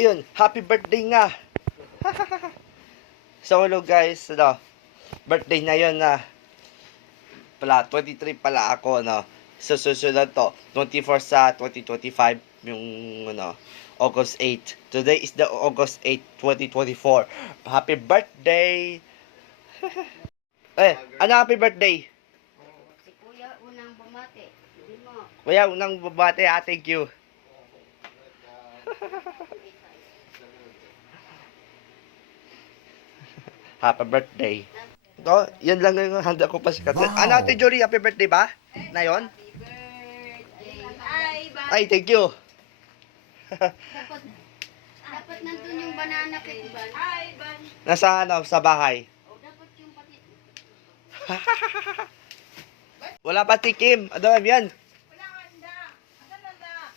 Ayun, happy birthday nga. So hello guys, birthday na yun na. Pala, 23 pala ako, So susunod to, 24 sa 2025, yung, August 8. Today is the August 8, 2024. Happy birthday! Ano happy birthday? Si Kuya unang bumati. Hindi mo. Kuya, unang babate, thank you. Happy birthday. Ito, yan lang yung handa ko pa si Katrin. Wow. Ano, Ate Jory, happy birthday ba? Na yun? Happy birthday. Ay, Ay, thank you. dapat nandun yung banana cake ba? Ay, ban. Nasa, sa bahay. O, dapat yung pati. Wala pa tikim. Ano, yan? Wala handa. Asan handa?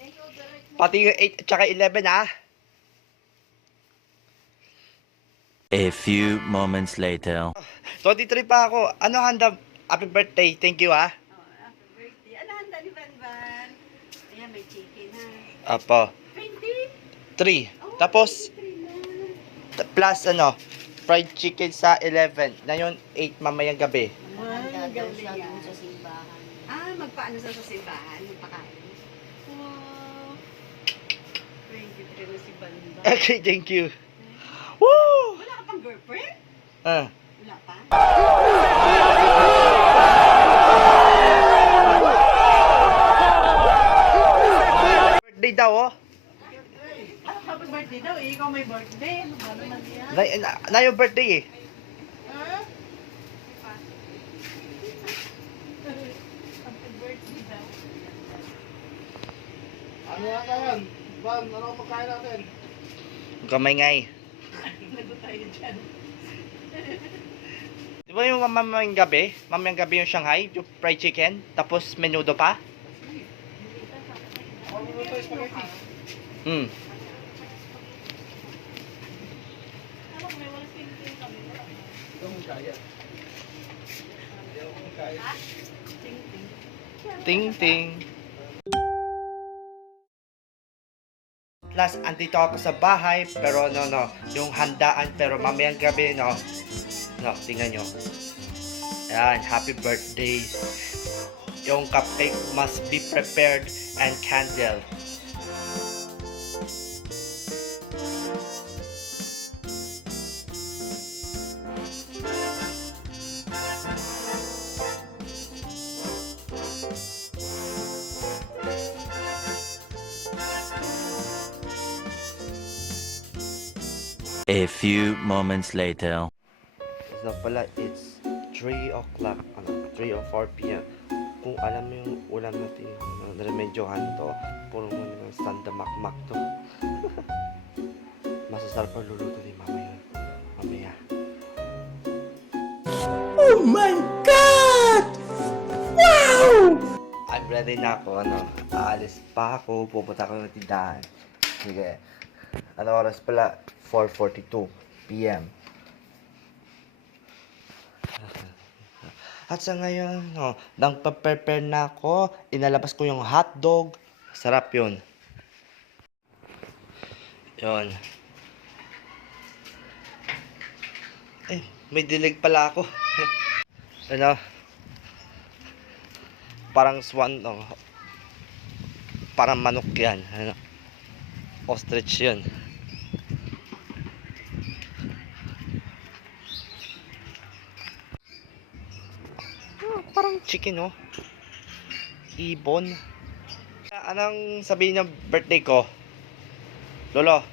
Thank you, direct mo. Pati yung 8 tsaka 11, ha? A few moments later. 23 pa ako. Ano handa? Happy birthday. Thank you, ha? Oh, happy birthday. Ano handa ni Banban? Ayan, may chicken ha. Apo. 20? 3. Tapos, plus, fried chicken sa 11. Na yun, 8 mamayang gabi. Handa daw siya dun sa simbahan. Ah, magpaano sa simbahan? Magpakain. Wow. 23 na si Banban. Okay, thank you. Woo! Wala ka pang girlfriend? Ah. Wala pa? Birthday daw, oh. Happy birthday daw. Ikaw may birthday. Ano ba naman yan? Na yung birthday, eh. Ha? Happy birthday daw. Ano yata yan? Ban, ano ang pagkain natin? Kamay ngay. Lago tayo dyan. Di ba yung mamayang gabi? Mamayang gabi yung Shanghai, yung fried chicken, tapos menudo pa? Ako minuto yung spaghetti. Hmm. Ito mo kaya. Hindi ako kaya. Ting ting. Plus, andito ako sa bahay, pero yung handaan, pero mamayang gabi, tingnan nyo. Ayan, happy birthday. Yung cupcake must be prepared and candle. A few moments later. So pala, it's 3 o'clock, 3 or 4 p.m. Kung alam mo yung ulam natin, remedyohan to, puro mo ng sanda makmak to. Masasarap ang luluto ni mamaya. Oh my God! Wow! I'm ready na ako, aalis pa ako, pupunta ako ng tindahan. Sige. Ano oras pala? 4:42 p.m. At sa ngayon, nang pa-prepare na ako, inalabas ko yung hotdog. Sarap yun. Yun. May dilig pala ako. Parang swan, parang manok yan. Ostrich yun. Parang chicken, ibon. Anong sabihin ng birthday ko? Lolo,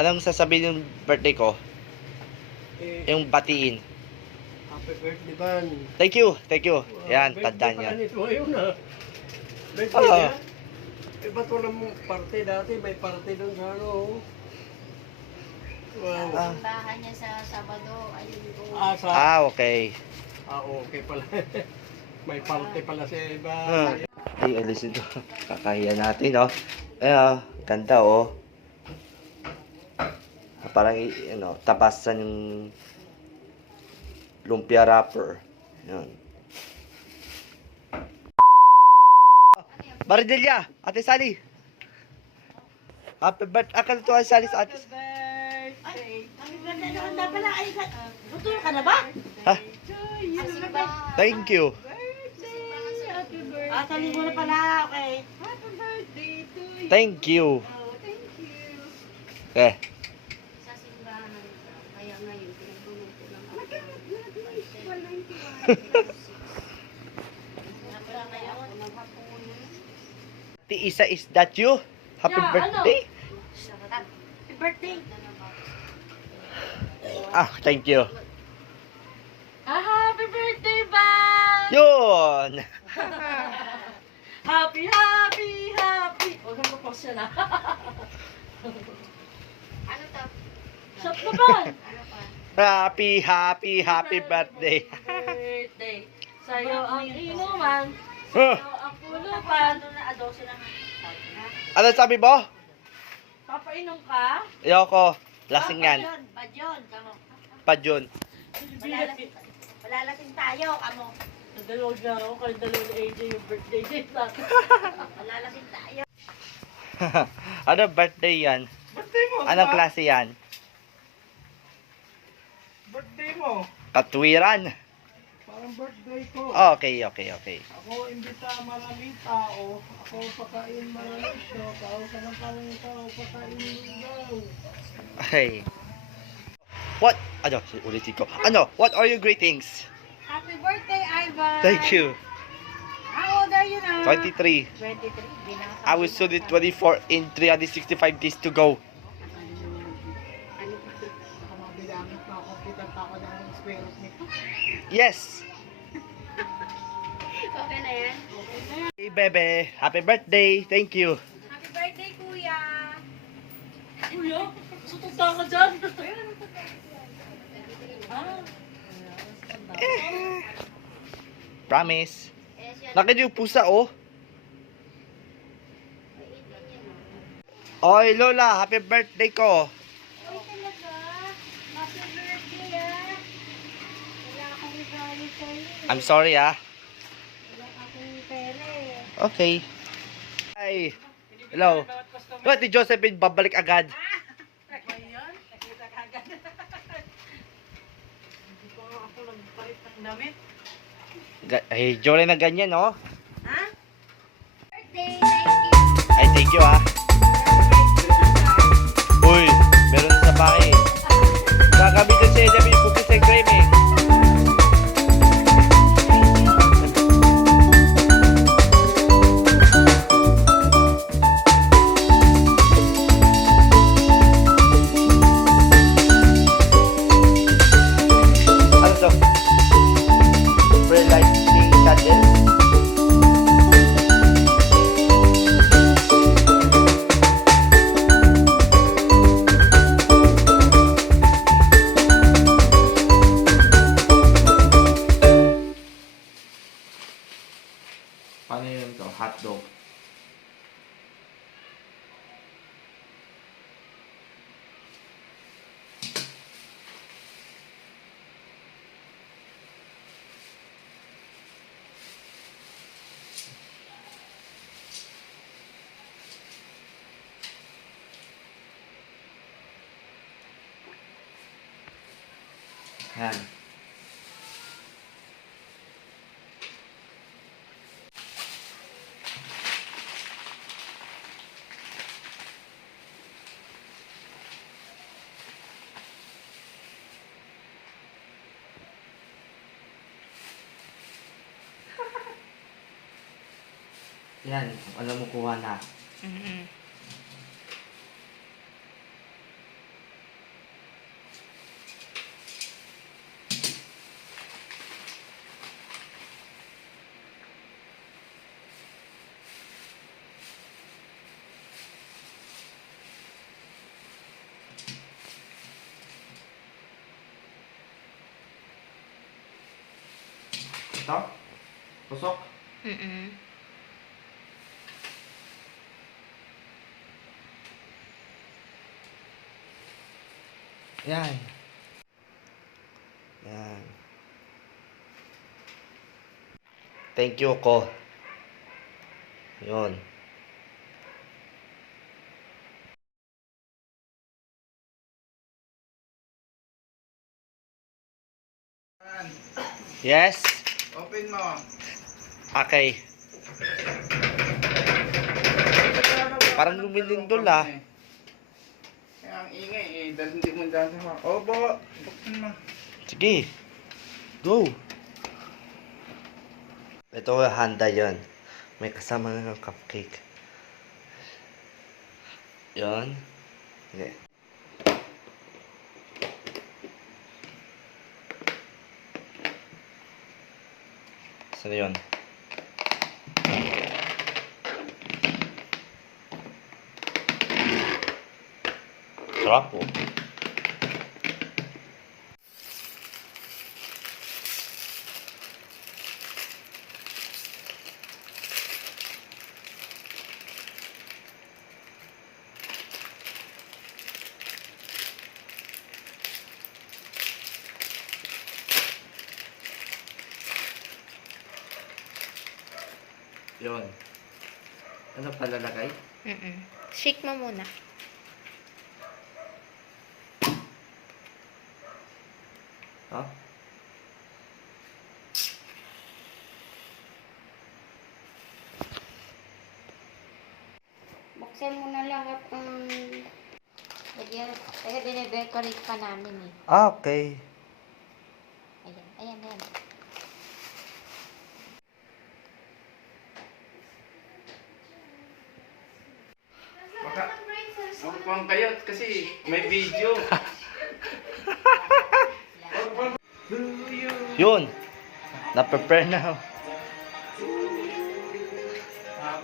anong sasabihin ng birthday ko? Yung batiin. Happy birthday, Ban. Thank you. Yan, tandaan niya. Ito ayun na. Birthday Oo. niya. Iba to ng party dati. May party doon sa ano. Wow. Simbahan niya sa Sabado. Ayun ko. Okay. Okay pala. May party pala si Iba. Ay, alisin to. Kakahiya natin, ganda, Parang, tapasan yung lumpia wrapper. Yan. Baridilya, Ate Sally. Happy birthday. Akala to ay sali sa atis. Ay, happy birthday na handa pala. Ay, buto ka na ba? Ha? Sa simbahan. Thank you. Happy birthday. Ah, tali mo na pala. Okay. Happy birthday to you. Thank you. Oh, thank you. Eh. Sa simbahan. Kaya ngayon, pinagpunod ko ng mga. Wala ngayon. Naghapon. Ti Isa, is that you? Happy Yeah, birthday. Happy birthday. Ah, thank you. Happy birthday, ba? Yun. Happy, happy, happy. Huwag kang mapost yan, ah. Ano to? Shot naman. Ano pa? Happy birthday. Birthday. Sa'yo ang inuman. Huh. Sa'yo ang pulupan. Ano sabi mo? Papainom ka? Ayoko. Lasing yan. Badyon, kamo. Padyon. Malalasing tayo, kamo. Nagdalaw na ako, kaya dalaw na AJ yung birthday din natin. Malalasing tayo. Ano birthday yan? Birthday mo, Anong klase yan? Birthday mo. Katwiran. Parang birthday ko. Okay. Ako imbita maraming tao. Ako pakain maraming siya. Tao ka ng maraming tao. Pakain daw. Hey. What? Ano? Ulitin ko. Ano? What are your greetings? Happy birthday, Ivan! Thank you. How old are you now? 23. 23. I will soon be 24 in 365 days to go. Mabigamit na ako. Kitang tao na ng spirit nito. Yes. Okay na yan? Okay na yan. Hey, bebe. Happy birthday. Thank you. Happy birthday, kuya! Kuya? Sutunta ka dyan? Promise. Nakita yung pusa, oh. Oy, Lola. Happy birthday ko. Ay, talaga? Happy birthday, ah! Wala akong regalo sa'yo. I'm sorry, ah. Wala akong pera, eh. Okay. Hi. Hello. Ba't ni Josephine babalik agad? Ngayon, nakita ka agad. Hindi ko ako nagpalit ng damit. Ay, Jory na ganyan, oh. Ha? Birthday, thank you. Ay, thank you, ah. Uy, meron na sa bahay. Gagamitin sa inyo yung cookies and cream, eh. Ano to? Pre-lighting candle? Paano yun to? Hotdog. Yan. Yan, alam mo kuha na. Ito? Pusok? Yan. Yan. Thank you ko. Yun. Yes? Open mo. Okay. Parang lumilindol ah. Kaya ang ingay eh. Dahil hindi mo dahil sa Opo. Buksan mo. Sige. Go. Ito handa yon. May kasama ng cupcake. Yon. Okay. Saan yun? Sarap po. Yun. Ano palalagay? Shake mo muna. Ha? Buksan mo na lahat ng... Kaya dine-decorate pa namin eh. Ah, okay. Ayan, ayan, ayan. Baka. Magpang kayo kasi may video. Yun. Na-prepare na. Happy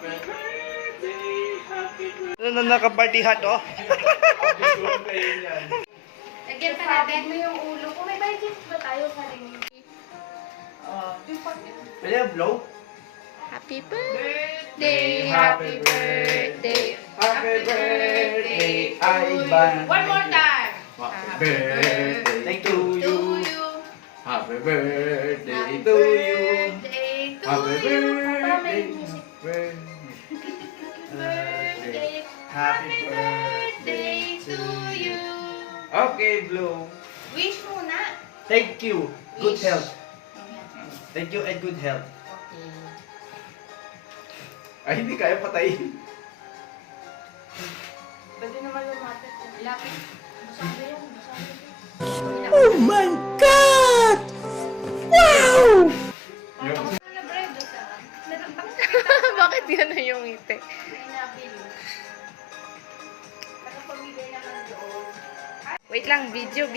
birthday, happy birthday. Ano na naka-party hat, oh? Happy birthday yan. Lagyan pa natin mo yung ulo ko. May budget ba tayo sa rin? Pwede yung blow? Happy birthday, happy birthday. Happy birthday, Ivan. One more time. Happy birthday Thank to you. you. you. Happy birthday to you. Birthday to Happy you. birthday. Birthday. Happy Birthday to you. Okay, Blue. Wish muna. Thank you. Good Wish. health. Thank you and good health. Ay, hindi kaya patayin. Pwede naman lumapit. Lapit. Masabi yan. Masabi. Oh my God! Wow! Bakit gano'n yung ngiti? Wait lang, video.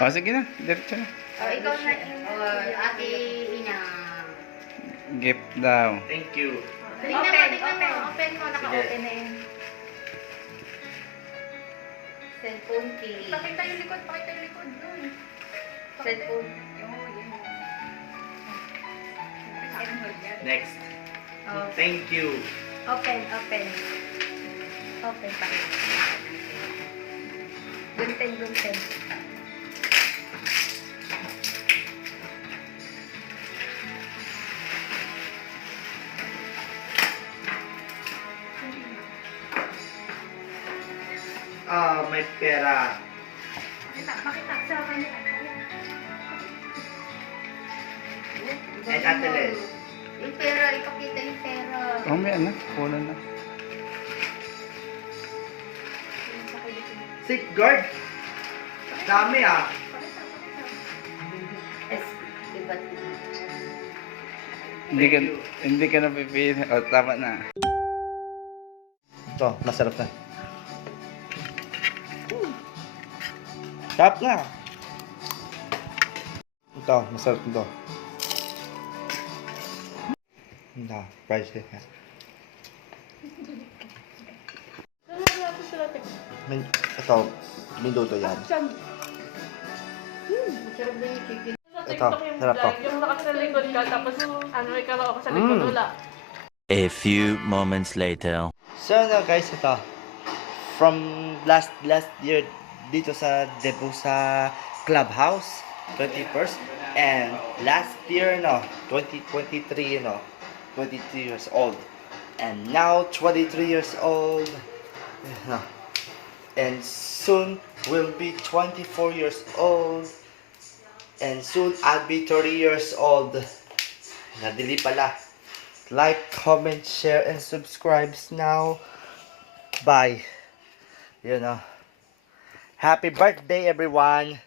O, sige na. Diretso na. Ikaw na ate Ina. Gift daw. Thank you. Open mo. Naka-open na yun. Cellphone key. Pakita yung likod. Nun. Cellphone. Next. Oh. Thank you. Open pa. Gunting. Ah, may pera. Pakita sa kanya. And Ate Les. Yung pera, ipakita yung pera. Oh, may anak. Kunan na. Safeguard. Dami ah. Diba? Hindi ka napipili. O, tama na. Ito, masarap na. Sarap na. Ito, masarap ito. Ito, price it na. Ito, minuto yan. Masarap na yung chicken. Ito, sarap to. Yung naka sa likod ka, tapos ikaw ako sa likod, wala. A few moments later. So na guys, ito. From last year dito sa debut sa Clubhouse, 21st. And last year, 2023, 23 years old. And now, 23 years old. And soon will be 24 years old. And soon, I'll be 30 years old. Nadili pala. Like, comment, share, and subscribe now. Bye. You know. Happy birthday, everyone.